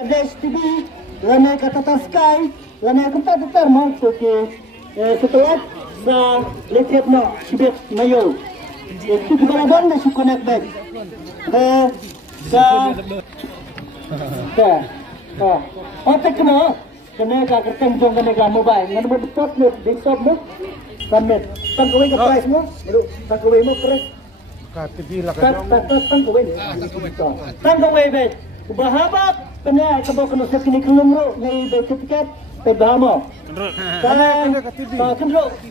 Dash TV, lana kata Sky, lana kata termos okey. Setelah sa letep na sibet mayo. Itu juga ada si connect back. Sa otak kena kertas jong kena mobile. Ngan betul ni desktop mo. Sampai tangkawai ke price mo? Tangkawai mo price. KTV lah kan. Tangkawai baik. Bahabat kena kebawa kena set kini kelumro ni tiket pe bahamo.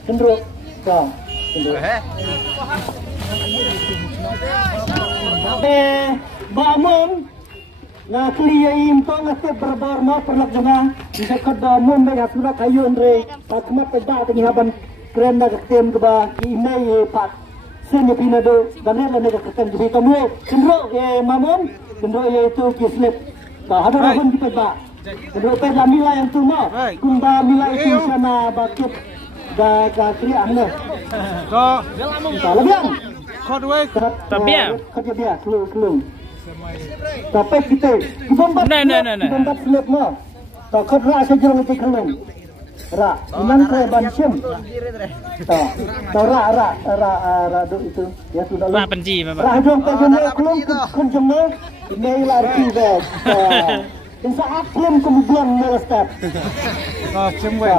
Kendro. Bamon na clear impong at berbar mo perlak jama bisa kad bamon ba sudah kayu andre pakmat pe ba tingi haban keren na tem ke ba email pat senya pinado dan la ne ka kan jibi kamu kendro mamon kendro itu kislip ba hada rabon kita ba kendro pe la mila yang tu mo kumba mila itu sana bakit da ka kri amne So, lebiang Kodway. kerja dia kelung tapi kita bombat slip mo tak kod ra sa jero ti kelung ra inan ko bancem ta ra do itu ya sudah ra penji ra jong ta jong kelung kun jong nei larti ve insa aklem kemudian melestap Cemwe.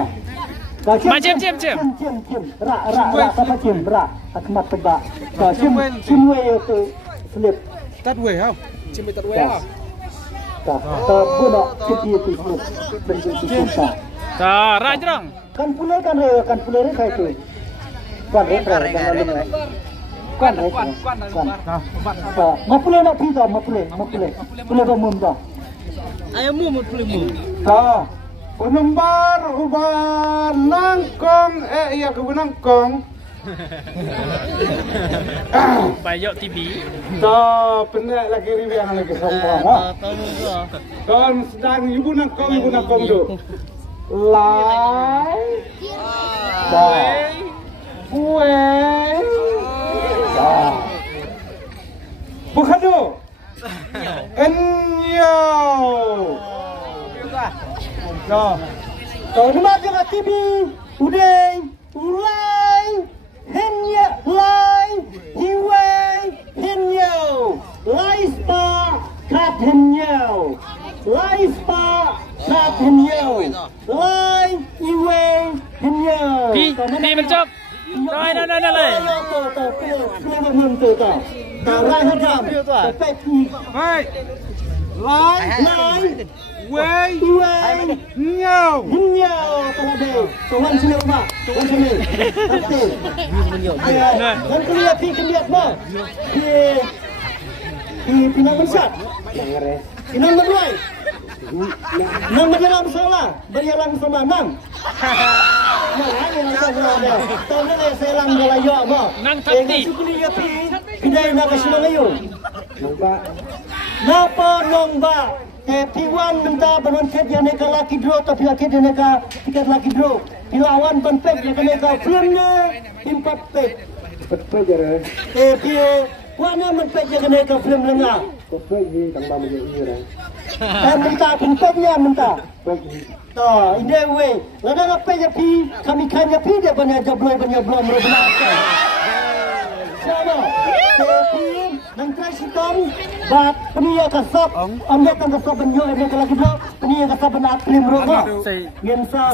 Cem. Ra apa cem ra akmat teba. Cemwe itu slip. Tatway how? Cemwe tatway ah. Ta buno citi itu slip. Bentuk cinta. Ta ra jrong. Kan pulai kai tu. Kan re. Ma pulai nak pita, ma pulai. Pulai ba mumba. Ayo mu pulai mu. Ta. Penumbar uban nangkong iya ke nangkong. Bayok TV. Ta pendek lagi riang lagi semua. Kon sedang ibu nangkong tu. Lai. Kue. Bukan tu. Enyo. Kau ni macam TV, udah, ulai, henya, lai, hiwai, henyo, lai spa, kat henyo, lai spa, kat henyo, lai, hiwai, henyo. Pi mencop. Rồiเลย Kau menentu tak? Kau rai jam, tapi pi. Hai. Lai. Way, no. Tengah deh. Tuhan sini apa? Tuhan sini. Nanti. Dan kuliah lihat mah. Pinang mensat. Pinang berduai. Nang berjalan salah. Berjalan sama nang. Tahu ni saya lang galayo mah. Nang tapi. Kuliah pindah nak kasih ngayo. Napa nongba? Piwan minta penonton yang neka laki draw tapi laki dia neka tiket laki draw. Pilawan penpek yang neka filmnya impat pek. Betul je. Wana menpek yang neka film lengah. Betul je tambah menjadi ira. Dan minta penpeknya minta. Toh, ini way. Lada apa ya pi? Kami kan ya pi dia banyak jabloi merubah. Sama. Tapi nang try sitom bat penia kasap ambil tang kasap benyo ini lagi bro penia kasap nak krim rogo gensa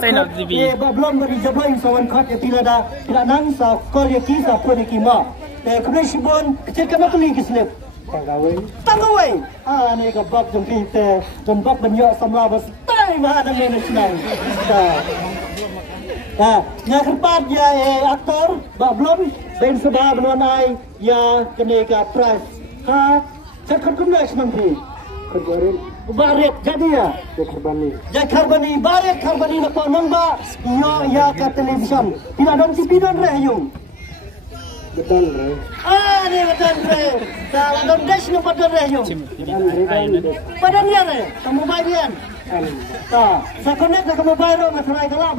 belum dari jabai sawan khat ya tidak nang sa kol ya ki sa pun ki ma kemudian bon kecil kena kali kislep tangawai ni ka bab jom kita jom bab benyo samla bas tai ma ada menang yang keempat ya aktor belum ben sebab mengenai ya kenaikan price. Cakap kumlas nanti. Kejarin. Baret jadi ya. Jakarbani. Baret karbani nak namba. Yo ya ke television. Tidak ada TV dan radio. Betul re. Ni betul re. Kalau ada dash ni betul radio. Pada ni re. Kamu bagian. Saya connect ke mobile ro masalah kalau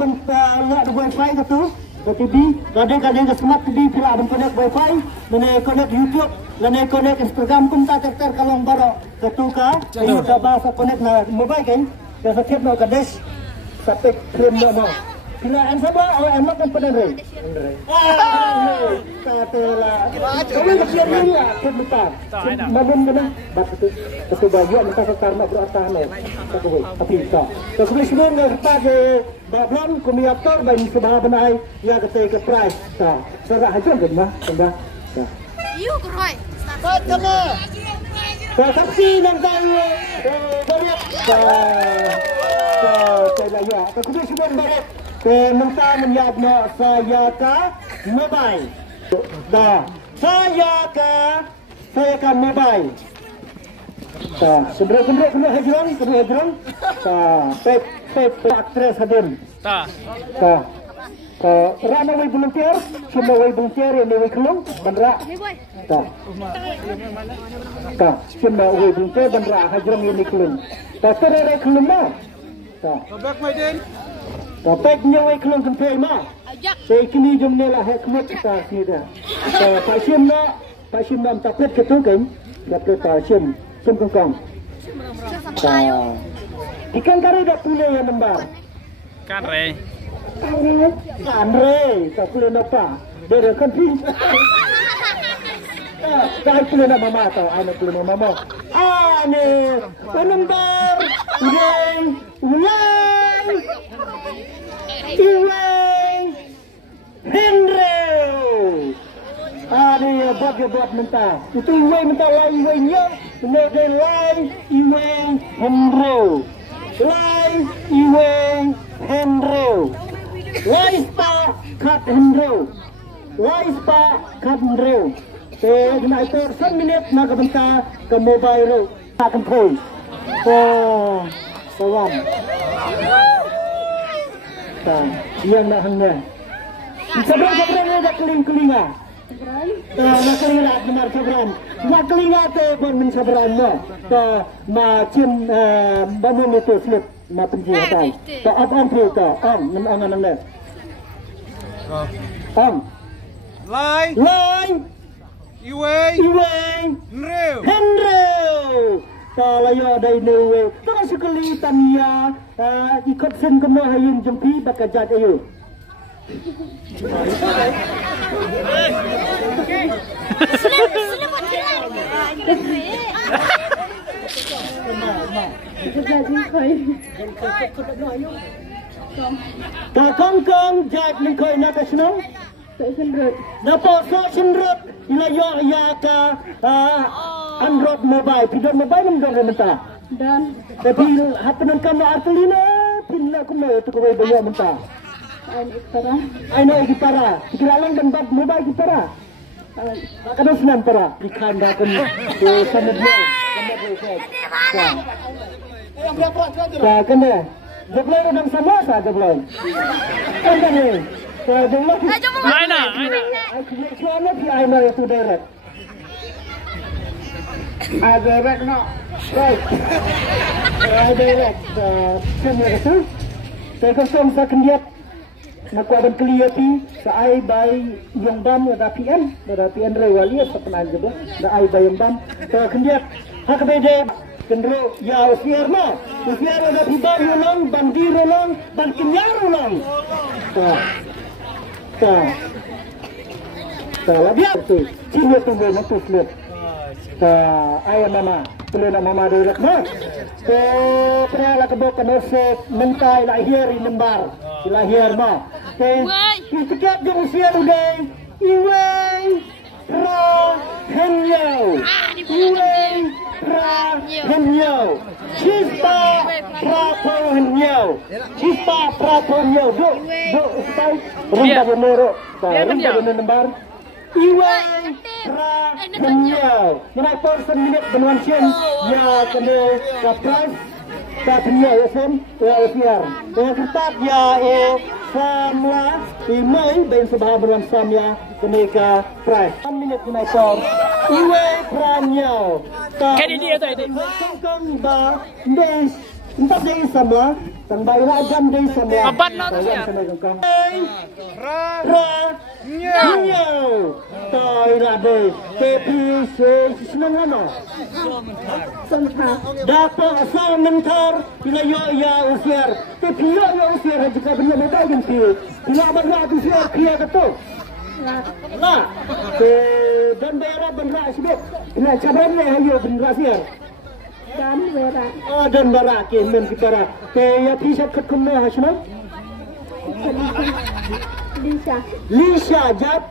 nak wifi ke tu. ke TV, kadang-kadang ke smart TV pula abang connect wifi, mana connect YouTube, mana connect Instagram pun tak terter kalau baru ketuka, ini dah bahasa connect na mobile kan, dah setiap nak kades sampai frame nak. Bila em sama, em nak kan pada rey. Katalah. Kamu macam ni lah, kebetulan. Malam mana? Batu tu, batu baju, minta sekarang nak berata ni. Tapi tak. Kalau semua nak pada bablan, komiator, bagi sebahagian benai, ia kata ke price. Tak. Saya hajar ke mah, tanda. You correct. Katalah. Saksi dan tahu. Beriak. Saya ya. Kalau semua beriak. Minta menjawab saya ke mobile. Dah. Saya ke mobile. Dah. Kedua hijrang. Dah. Pep aktris hadir. Tak. Dah. Rana way volunteer, semua way volunteer yang way kelung, bandra. Dah. Dah. Semua way volunteer bandra hijrang yang kelung. Dah. Terus kelung mah. Dah. Back my den. Dapat nyawai kelong kentei mah. Saya kini jom ni lah hekmat kita sini dah. Pak Sim nak tapet ketu kan? Tapet Pak Sim kongkong. Ikan kari dah pulih yang lembar. Kan Ray. Kan Ray, tak pulih apa? Dia kan pi. Tak pulih nak mama tau, I nak pulih mama. Ni lembar, ulai. Iway Henry. Ada buat mentah. Itu Iway mentah lah Iwaynya. Kemudian lain Iway Henry. Lain Iway Henry. Lain Pak Kat Henry. Lain Pak Kat Henry. Kena itu 1 minit nak mentah ke mobile. Akan pun. Kawan. Yang nak hangnya. Sabran ni dah keling ah. Nak keling lah benar sabran. Nak keling tu pun min sabran mo. Macam bangun itu slip ma penjihatan. Tak apa tu tak. Angan ni. Lai. Iway. Henry. Kalau ya ada ini, tak sekali tanya ikut sen kena hayun jempi bakajat ayu. Kongkong jat mengkoi nak senang. Dapat senrut ilayo ya ka Android mobile, video mobile mendorong mentah. Dan tapi happenan kamu artelina pindah kume tu kau bayar mentah. Aina gitara, kiralang dan bab mobile gitara. Kadang senang para ikan dah pun sama dia. Tak kena. Jebloy orang sama saja jebloy. Kena ni. Aina. Aku cuma pi Aina itu direct. Direct nak. Right. Direct. Semua itu. Saya kosong saya kendiat. Nak ada clear pi. Saya bay yang bam ada PN rewali apa pernah juga. Ada bay yang bam. Saya kendiat. Hak beda. Kendro ya usiar ada hibah ulang, bandir ulang, dan kenyar ulang. Dia tu cina tunggu nanti slip. Ayah mama, perlu nak mama dulu nak. Pernah lah kebok kenosek mentai lahir di lembar, lahir mah. Setiap jam usia udah, iway, ra, henyau, iway, ra, henyau, cista, prato henyau, cista, prato henyau. Duk, stay, rumah bernero, rumah bernembar. Iway ra henyau. Menaik person minit benuan sien, ya kena kapras. Tak punya ya sen, ya usiar. Yang ketat ya samla imai ben sebahagian beruang samya kenika price. 1 minit menaik por. Iwe pranyau. Kan ini atau ini? Kongkong ba des 4 day samla Sampai rajam deh sampai. Abat nak tu siar. Ra. Nyau. Toy ra deh. Tapi senang mana? Senang. Dapat sementar. Bila ya usiar. Tapi ya usiar jika benda muda ganti. Bila benda usiar kia betul. Lah. Dan daerah benda sebab. Bila cabaran ayo benda siar. Dan berak kemen kita. Ya tisap ketemu hasilnya. Lisa jat.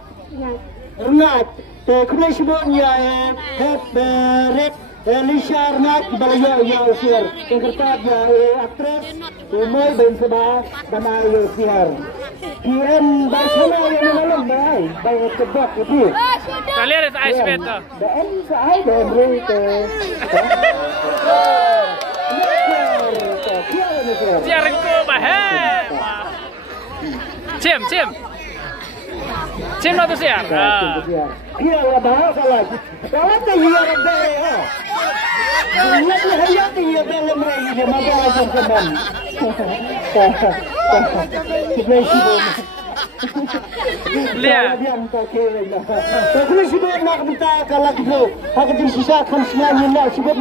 Rengat. Kena sebutnya Red. Lisa rengat balaya ya usir. Yang kertas ya aktris. Umay ben sebab dan ayo usir. PM bersama yang malam baik. Baik kebak itu. Kalian ada ice bed tu. Dan saya dan mereka. Siar ko bahaya. Cim. Cim nak tu siar. Iya lah bahasa lagi. Kalau tu iya ada ya. Iya tu hayat iya dalam lagi dia masalah macam Lihat. Kalau sibuk nak minta kalau tu, aku jadi susah kan sebenarnya nak sibuk.